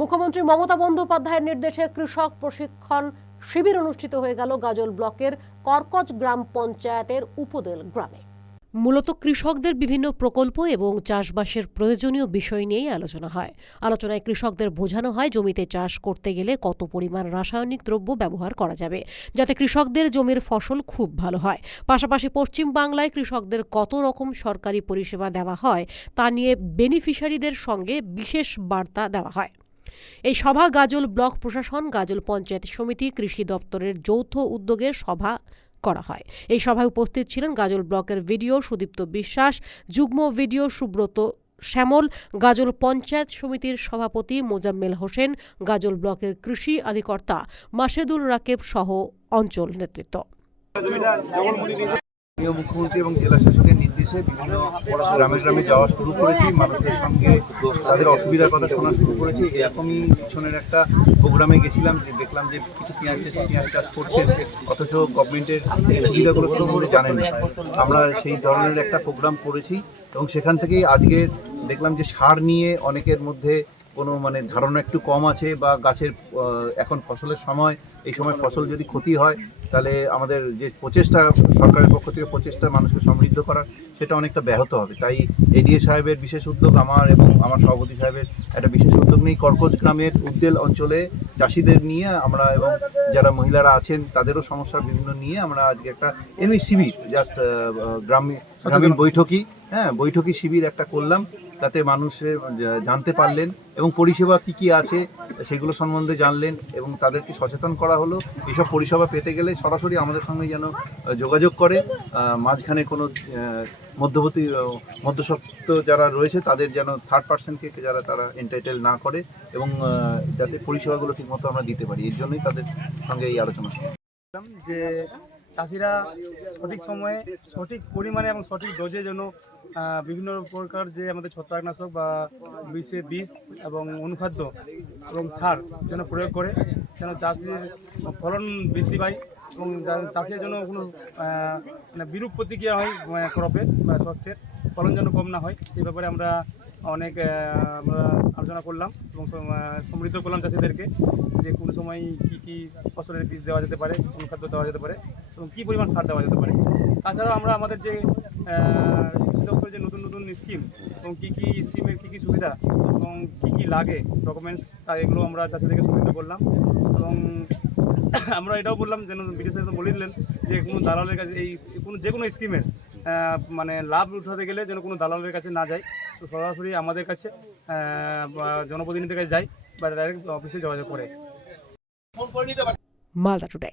মুখ্যমন্ত্রী মমতা বন্দ্যোপাধ্যায়ের নির্দেশে কৃষক প্রশিক্ষণ শিবির অনুষ্ঠিত হয়ে গেল গাজল ব্লকের কর্কজ গ্রাম পঞ্চায়েতের উপদেল গ্রামে। মূলত কৃষকদের বিভিন্ন প্রকল্প এবং চাষবাসের প্রয়োজনীয় বিষয় নিয়েই আলোচনা হয়। আলোচনায় কৃষকদের বোঝানো হয় জমিতে চাষ করতে গেলে কত পরিমাণ রাসায়নিক দ্রব্য ব্যবহার করা যাবে, যাতে কৃষকদের জমির ফসল খুব ভালো হয়। পাশাপাশি পশ্চিম বাংলায় কৃষকদের কত রকম সরকারি পরিষেবা দেওয়া হয়, তা নিয়ে বেনিফিশিয়ারিদের সঙ্গে বিশেষ বার্তা দেওয়া হয়। এই সভা গাজল ব্লক প্রশাসন, গাজল পঞ্চায়েত সমিতি, কৃষি দপ্তরের যৌথ উদ্যোগে সভা করা হয়। এই সভায় উপস্থিত ছিলেন গাজল ব্লকের ভিডিও সুদীপ্ত বিশ্বাস, যুগ্ম ভিডিও সুব্রত শ্যামল, গাজল পঞ্চায়েত সমিতির সভাপতি মোজাম্মেল হোসেন, গাজল ব্লকের কৃষি অধিকর্তা মাসেদুল রাকেব সহ অঞ্চল নেতৃত্ব। মাননীয় মুখ্যমন্ত্রী এবং জেলা শাসকের নির্দেশে বিভিন্ন গ্রামে গ্রামে যাওয়া শুরু করেছি, মানুষের সঙ্গে তাদের অসুবিধার কথা শোনা শুরু করেছি এরকমই পিছনের একটা প্রোগ্রামে গেছিলাম, যে দেখলাম যে কিছু পেঁয়াজ চাষি পেঁয়াজ চাষ করছেন, অথচ গভর্নমেন্টের সুবিধাগুলো সম্বন্ধে জানেন। আমরা সেই ধরনের একটা প্রোগ্রাম করেছি এবং সেখান থেকেই আজকে দেখলাম যে সার নিয়ে অনেকের মধ্যে কোনো মানে ধারণা একটু কম আছে বা গাছের এখন ফসলের সময় এই সময় ফসল যদি ক্ষতি হয় তাহলে আমাদের যে প্রচেষ্টা সরকারের পক্ষ থেকে প্রচেষ্টা মানুষকে সমৃদ্ধ করার সেটা অনেকটা ব্যাহত হবে। তাই এডিএ সাহেবের বিশেষ উদ্যোগ আমার এবং আমার সভাপতি সাহেবের একটা বিশেষ উদ্যোগ নেই। কর্কজ গ্রামের উদ্দেল অঞ্চলে চাষিদের নিয়ে আমরা এবং যারা মহিলারা আছেন তাদেরও সমস্যা বিভিন্ন নিয়ে আমরা আজকে একটা এমনি শিবির জাস্ট গ্রামে গ্রামীণ বৈঠকি হ্যাঁ বৈঠকি শিবির একটা করলাম। তাতে মানুষের জানতে পারলেন এবং পরিষেবা কি কি আছে সেগুলো সম্বন্ধে জানলেন এবং তাদেরকে সচেতন করা হলো এইসব পরিষেবা পেতে গেলে সরাসরি আমাদের সঙ্গে যেন যোগাযোগ করে মাঝখানে কোনো মধ্যবর্তী মধ্যস্বত্ব যারা রয়েছে তাদের যেন থার্ড পার্সনকে যারা তারা এন্টাইটেল না করে এবং যাতে পরিষেবাগুলো ঠিকমতো আমরা দিতে পারি এর জন্যই তাদের সঙ্গে এই আলোচনা। যে চাষিরা সঠিক সময়ে, সঠিক পরিমাণে এবং সঠিক ডোজে যেন বিভিন্ন প্রকার যে আমাদের ছত্রাকনাশক বা বিষে বিষ এবং অনুখাদ্য এবং সার যেন প্রয়োগ করে, যেন চাষির ফলন বৃদ্ধি পায়। এবং চাষের জন্য কোনো মানে বিরূপ প্রতিক্রিয়া হয় ক্রপে বা শস্যের, ফলন যেন কম না হয়, সেই ব্যাপারে আমরা অনেক আমরা আলোচনা করলাম এবং সমৃদ্ধ করলাম চাষিদেরকে যে কোন সময় কি কি ফসলের বীজ দেওয়া যেতে পারে অনুখাদ্য দেওয়া যেতে পারে এবং কী পরিমাণ সার দেওয়া যেতে পারে। তাছাড়াও আমরা আমাদের যে কৃষি দপ্তরের যে নতুন নতুন স্কিম এবং কী কী স্কিমের কী কী সুবিধা এবং কী কী লাগে ডকুমেন্টস তা এগুলো আমরা চাষিদেরকে সমৃদ্ধ করলাম এবং আমরা এটাও বললাম, যেন বিদেশ সাহেব বলে দিলেন যে কোনো দালালের কাছে এই কোনো যে কোনো স্কিমের মানে লাভ উঠাতে গেলে যেন কোনো দালালের কাছে না যায়। সরাসরি আমাদের কাছে জনপ্রতিনিধির কাছে যায় বা ডাইরেক্ট অফিসে যোগাযোগ করে। মালদা টুডে